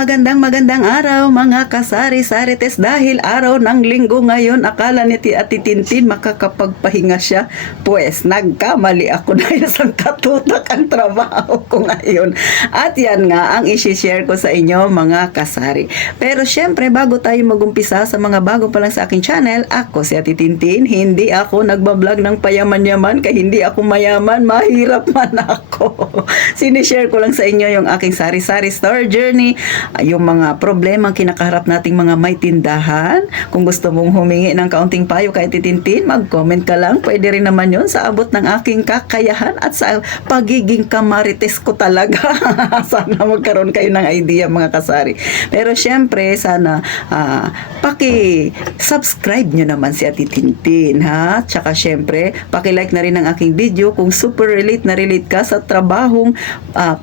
magandang araw mga kasari-sarites dahil araw ng linggo ngayon. Akala ni Ate Tintin makakapagpahinga siya. Pues nagkamali ako dahil sa katutak ang trabaho ko ngayon. At yan nga ang isi-share ko sa inyo mga kasari. Pero syempre bago tayo magumpisa sa mga bago pa lang sa aking channel, ako si Ate Tintin. Hindi ako nagbablog ng payaman-yaman kaya hindi ako mayaman, mahirap man ako. Sinishare ko lang sa inyo yung aking sari-sari store journey, yung mga problemang kinakaharap nating mga may tindahan. Kung gusto mong humingi ng kaunting payo kay Titintin, mag-comment ka lang. Pwede rin naman yun sa abot ng aking kakayahan at sa pagiging kamarites ko talaga. Sana magkaroon kayo ng idea mga kasari. Pero syempre, sana paki-subscribe nyo naman si Ate Tintin, ha? Tsaka syempre, paki-like na rin ang aking video kung super relate ka sa trabahong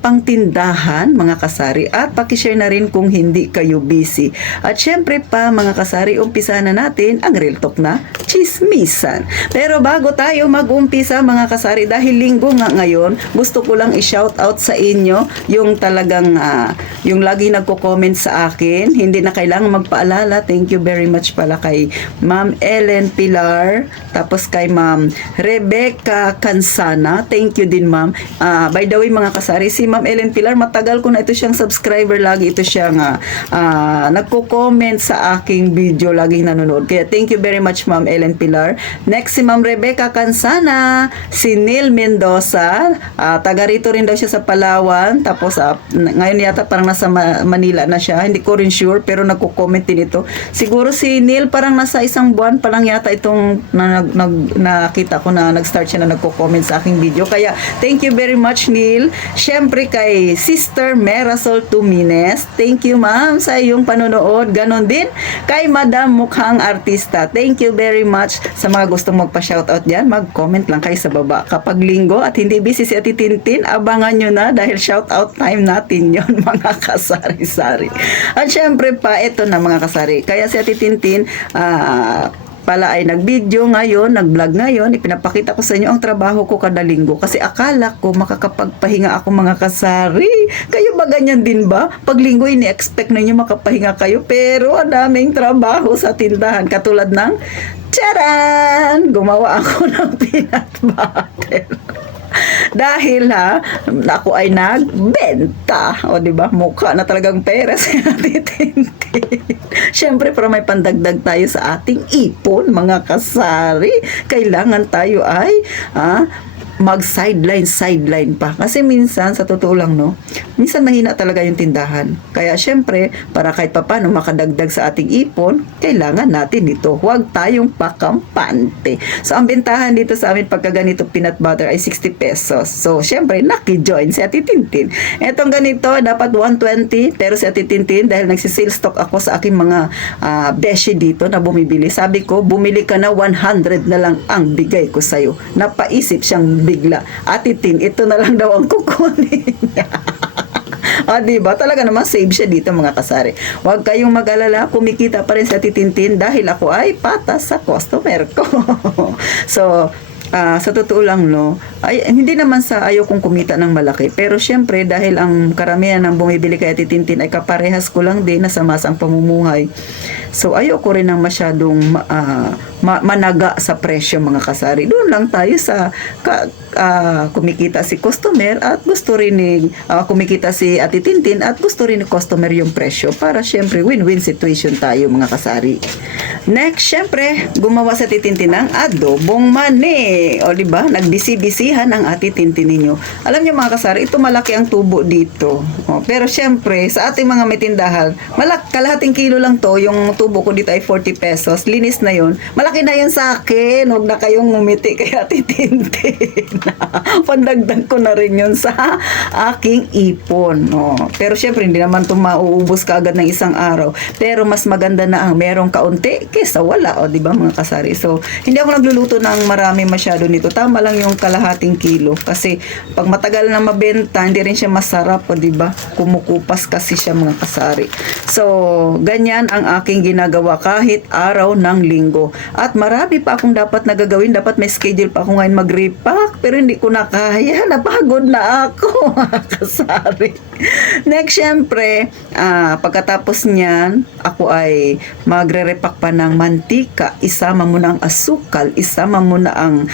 pangtindahan mga kasari, at pakishare na rin kung hindi kayo busy. At syempre pa mga kasari, umpisa na natin ang Real Talk na Chismisan. Pero bago tayo mag-umpisa mga kasari, dahil linggo nga ngayon, gusto ko lang i-shout out sa inyo yung talagang yung lagi nagko-comment sa akin. Hindi na kailangan magpaalala. Thank you very much pala kay Ma'am Ellen Pilar, tapos kay Ma'am Rebecca Cansana. Thank you din ma'am. By the way mga kasari, si Ma'am Ellen Pilar, matagal ko na ito siyang subscriber, lagi ito siyang nagko-comment sa aking video, laging nanonood. Kaya thank you very much Ma'am Ellen Pilar. Next si Ma'am Rebecca Cansana, si Neil Mendoza, taga rito rin daw siya sa Palawan, tapos ngayon yata parang nasa Manila na siya, hindi ko rin sure, pero nagko-comment din ito. Siguro si Neil parang nasa isang buwan pa lang yata itong nakita ko na nag-start siya na nagko-comment sa aking video. Kaya thank you very much Neil. Syempre kay Sister Merasol Tumines, thank you ma'am sa iyong panonood. Ganon din kay Madam Mukhang Artista, thank you very much. Sa mga gustong magpa-shoutout dyan, mag-comment lang kayo sa baba. Kapag linggo at hindi busy si Ate Tintin, abangan nyo na dahil shoutout time natin yon mga kasari-sari. At syempre pa, ito na mga kasari, kaya si Ate Tintin pala ay nag-video ngayon, nag-vlog ngayon, ipinapakita ko sa inyo ang trabaho ko kada linggo. Kasi akala ko makakapagpahinga ako mga kasari. Kayo ba ganyan din ba? Pag linggo, ini-expect na inyo makapahinga kayo, pero ang daming trabaho sa tindahan. Katulad ng, tcharan! Gumawa ako ng peanut butter. Dahil ako ay nagbenta. O diba, mukha na talagang pera si Ate Tintin. Syempre, para may pandagdag tayo sa ating ipon, mga kasari, kailangan tayo ay mag-sideline pa. Kasi minsan, sa totoo lang, no, minsan mahina talaga yung tindahan. Kaya syempre, para kahit papano makadagdag sa ating ipon, kailangan natin ito. Huwag tayong pakampante. So, ang bentahan dito sa amin pagka ganito peanut butter ay 60 pesos. So, syempre, naki-join si Ate Tintin. Etong ganito, dapat 120, pero si Ate Tintin, dahil nagsisale stock ako sa aking mga beshi dito na bumibili, sabi ko, bumili ka na 100 na lang ang bigay ko sa'yo. Napaisip siyang bigla, Ate Tin, ito na lang daw ang kukunin niya. Diba? Talaga naman save siya dito mga kasari. Huwag kayong mag-alala, kumikita pa rin sa Ate Tintin dahil ako ay patas sa customer ko. So, sa totoo lang, no, ay, hindi naman sa ayaw kong kumita ng malaki, pero syempre dahil ang karamihan ng bumibili kay Ate Tintin ay kaparehas ko lang din, nasa masang pamumuhay, so ayaw ko rin ng masyadong managa sa presyo mga kasari. Doon lang tayo sa kumikita si customer at gusto rin kumikita si Ate Tintin at gusto rin ni customer yung presyo, para syempre win-win situation tayo mga kasari. Next, syempre gumawa sa Ate Tintin ng adobong mani. O diba, nagbisi-bisihan ang Ate Tintin ninyo. Alam niyo mga kasari, ito malaki ang tubo dito. Pero syempre, sa ating mga may tindahan, kalahating kilo lang to. Yung tubo ko dito ay 40 pesos. Linis na yun. Malaki na yun sa akin. Huwag na kayong ngumiti kay Ate Tintin. Pandagdag ko na rin yun sa aking ipon. Pero syempre, hindi naman ito mauubos ka agad ng isang araw. Pero mas maganda na ang merong kaunti kesa wala. O diba mga kasari? So, hindi ako nagluluto ng marami masyadong masyado nito. Tama lang yung kalahating kilo. Kasi pag matagal na mabenta, hindi rin siya masarap, o diba? Kumukupas kasi siya mga kasari. So, ganyan ang aking ginagawa kahit araw ng linggo. At marami pa akong dapat nagagawin. Dapat may schedule pa ako ngayon mag-repack. Pero hindi ko na kaya. Napagod na ako mga kasari. Next, syempre, pagkatapos niyan, ako ay magre-repack pa ng mantika. Isama mo na ang asukal, isama mo na ang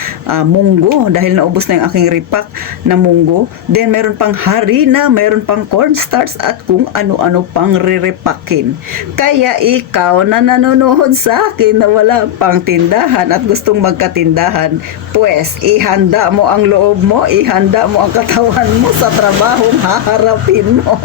munggo dahil naubos na yung aking repack na munggo. Then meron pang harina, meron pang cornstarch at kung ano-ano pang re-repackin. Kaya ikaw na nanonood sa akin na wala pang tindahan at gustong magkatindahan, pues ihanda mo ang loob mo, ihanda mo ang katawan mo sa trabahong haharapin mo.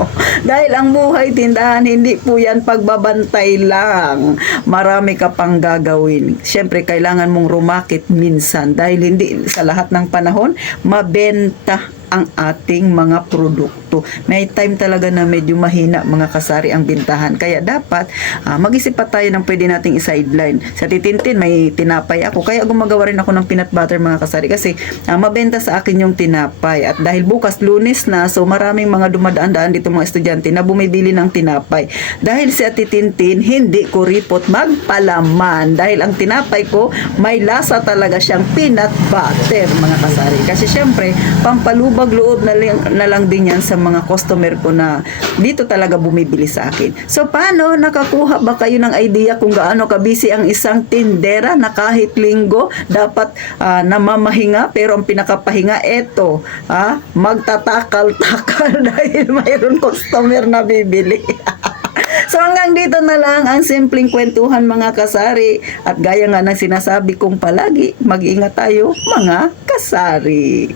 Dahil ang buhay tindahan, hindi po yan pagbabantay lang. Marami ka pang gagawin. Siyempre, kailangan mong rumakit minsan dahil hindi sa lahat ng panahon mabenta ang ating mga produkto. May time talaga na medyo mahina mga kasari ang bintahan. Kaya dapat mag-isip pa tayo ng pwede nating i-sideline. Sa titintin may tinapay ako. Kaya gumagawa rin ako ng peanut butter mga kasari kasi mabenta sa akin yung tinapay. At dahil bukas Lunes na, so maraming mga dumadaan-daan dito mga estudyante na bumibili ng tinapay. Dahil sa titintin, hindi ko ripot magpalaman. Dahil ang tinapay ko may lasa talaga siyang peanut butter mga kasari. Kasi syempre, pampalubag loob na lang din yan sa mga customer ko na dito talaga bumibili sa akin. So, paano? Nakakuha ba kayo ng idea kung gaano kabisi ang isang tindera na kahit linggo dapat namamahinga pero ang pinakapahinga eto, magtatakal-takal dahil mayroon customer na bibili. So hanggang dito na lang ang simpleng kwentuhan mga kasari at gaya nga ng sinasabi kong palagi, mag-ingat tayo mga kasari.